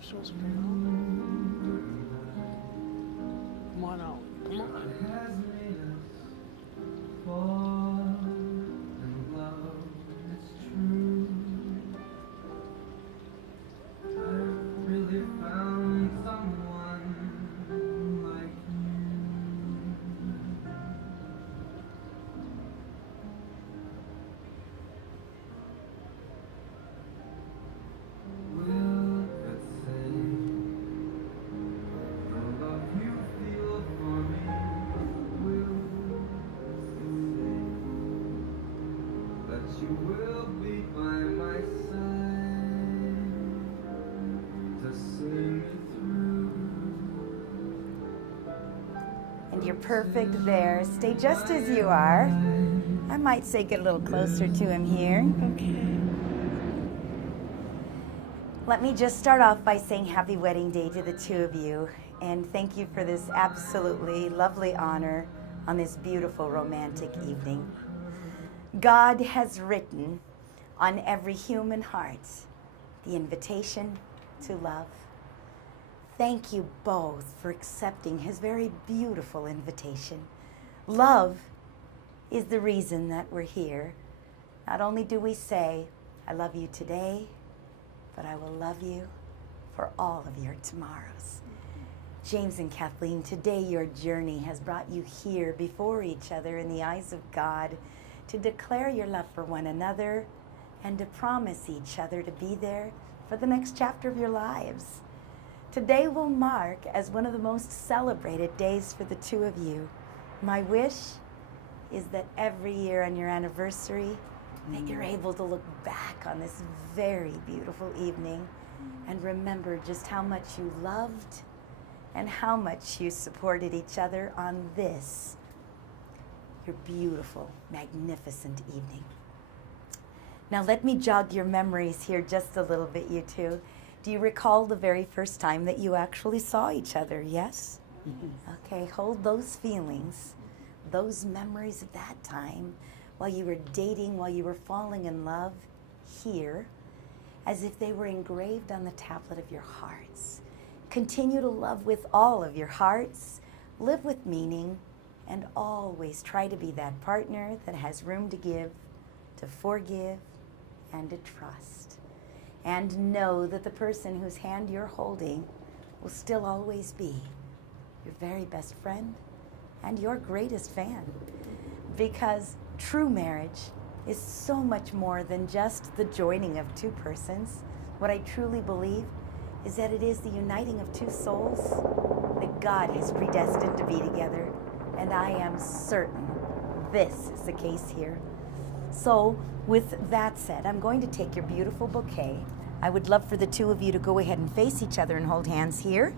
Supposed to be on. Come on out. Come on. And you're perfect there. Stay just as you are. I might say get a little closer to him here. Okay. Let me just start off by saying happy wedding day to the two of you. And thank you for this absolutely lovely honor on this beautiful romantic evening. God has written on every human heart the invitation to love. Thank you both for accepting his very beautiful invitation. Love is the reason that we're here. Not only do we say, I love you today, but I will love you for all of your tomorrows. James and Kathleen, today your journey has brought you here before each other in the eyes of God to declare your love for one another and to promise each other to be there for the next chapter of your lives. Today will mark as one of the most celebrated days for the two of you. My wish is that every year on your anniversary, that you're able to look back on this very beautiful evening and remember just how much you loved and how much you supported each other on this, your beautiful, magnificent evening. Now let me jog your memories here just a little bit, you two. Do you recall the very first time that you actually saw each other, yes? Okay, hold those feelings, those memories of that time while you were dating, while you were falling in love here, as if they were engraved on the tablet of your hearts. Continue to love with all of your hearts, live with meaning, and always try to be that partner that has room to give, to forgive, and to trust. And know that the person whose hand you're holding will still always be your very best friend and your greatest fan. Because true marriage is so much more than just the joining of two persons. What I truly believe is that it is the uniting of two souls that God has predestined to be together. And I am certain this is the case here. So, with that said, I'm going to take your beautiful bouquet. I would love for the two of you to go ahead and face each other and hold hands here.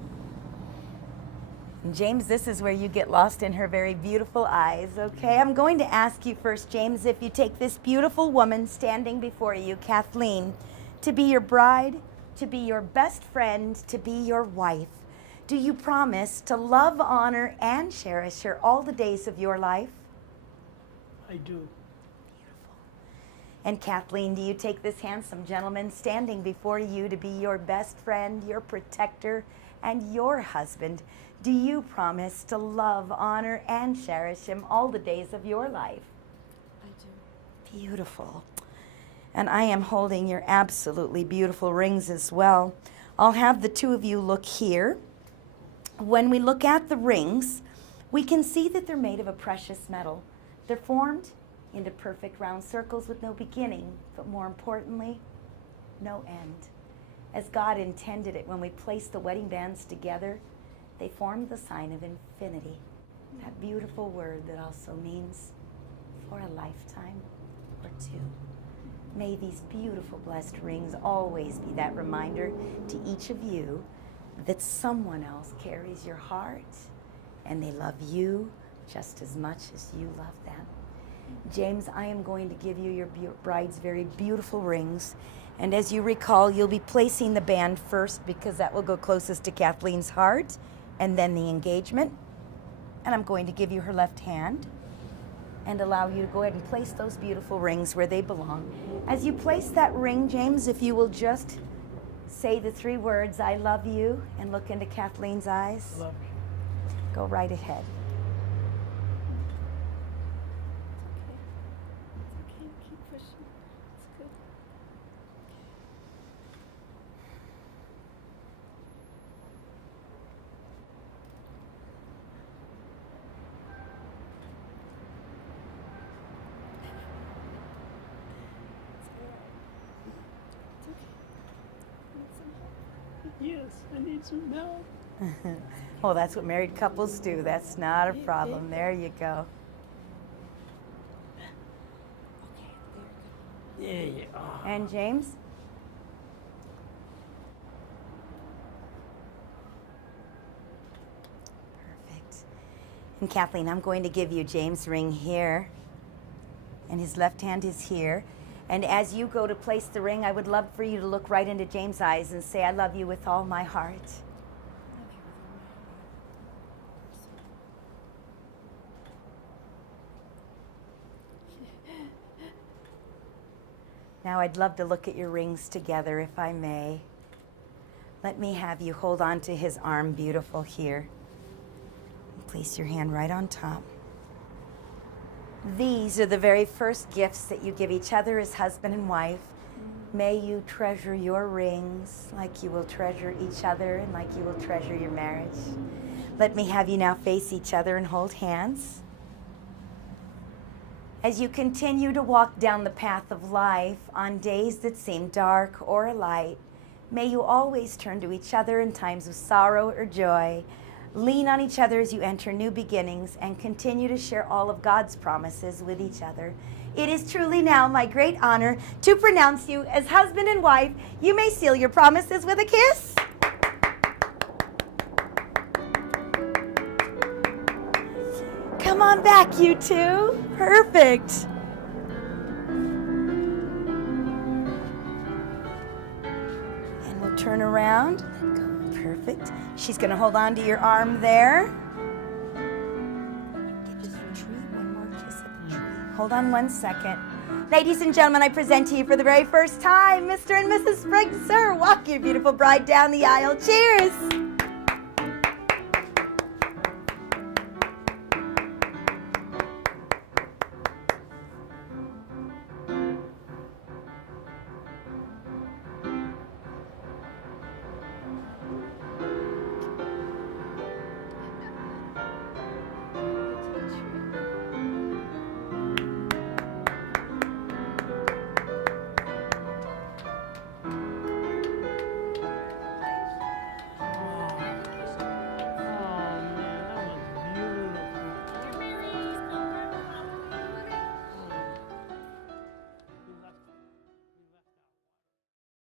And James, this is where you get lost in her very beautiful eyes, okay? I'm going to ask you first, James, if you take this beautiful woman standing before you, Kathleen, to be your bride, to be your best friend, to be your wife. Do you promise to love, honor, and cherish her all the days of your life? I do. And Kathleen, do you take this handsome gentleman standing before you to be your best friend, your protector, and your husband? Do you promise to love, honor, and cherish him all the days of your life? I do. Beautiful. And I am holding your absolutely beautiful rings as well. I'll have the two of you look here. When we look at the rings, we can see that they're made of a precious metal. They're formed into perfect round circles with no beginning, but more importantly, no end. As God intended it when we placed the wedding bands together, they formed the sign of infinity, that beautiful word that also means for a lifetime or two. May these beautiful blessed rings always be that reminder to each of you that someone else carries your heart and they love you just as much as you love them. James, I am going to give you your bride's very beautiful rings. And as you recall, you'll be placing the band first because that will go closest to Kathleen's heart, and then the engagement. And I'm going to give you her left hand and allow you to go ahead and place those beautiful rings where they belong. As you place that ring, James, if you will just say the 3 words, I love you, and look into Kathleen's eyes. Love you. Go right ahead. It's okay. Keep pushing. It's good. It's okay. Need some help? Yes, I need some help. Oh, that's what married couples do. That's not a problem. There you go. Okay, there you go. Yeah, yeah. Oh. And James? Perfect. And Kathleen, I'm going to give you James' ring here. And his left hand is here. And as you go to place the ring, I would love for you to look right into James' eyes and say, I love you with all my heart. Love you with all my heart. Now I'd love to look at your rings together, if I may. Let me have you hold on to his arm, beautiful, here. Place your hand right on top. These are the very first gifts that you give each other as husband and wife. May you treasure your rings like you will treasure each other and like you will treasure your marriage. Let me have you now face each other and hold hands. As you continue to walk down the path of life on days that seem dark or light, may you always turn to each other in times of sorrow or joy. Lean on each other as you enter new beginnings and continue to share all of God's promises with each other. It is truly now my great honor to pronounce you as husband and wife. You may seal your promises with a kiss. Come on back, you two. Perfect. And we'll turn around. Let go. Perfect. She's going to hold on to your arm there. Get to the tree. One more kiss at the tree. Hold on 1 second. Ladies and gentlemen, I present to you for the very first time, Mr. and Mrs. Spriggs, sir. Walk your beautiful bride down the aisle. Cheers.